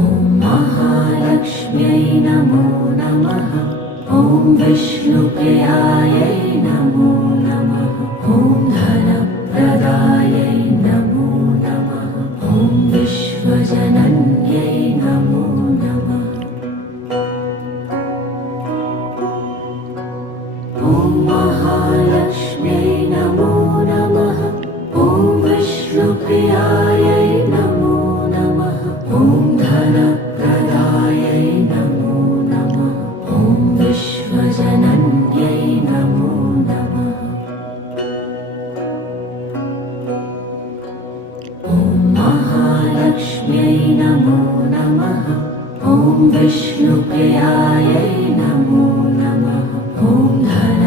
ॐ महालक्ष्म्यै नमो नमः। ॐ विष्णुप्रियायै नमो नमः। ॐ धनप्रदायै नमो नमः। ॐ विश्वजनन्यै नमो नमः। ॐ महालक्ष्म्यै नमो नमः। ॐ विष्णुप्रियायै नमो नमः। ॐ धनप्रदायै नमो नमः। ॐ विश्वजनन्यै नमो नमः। ॐ महालक्ष्म्यै नमो नमः। ॐ विष्णुप्रियायै नमो नमः। ॐ धन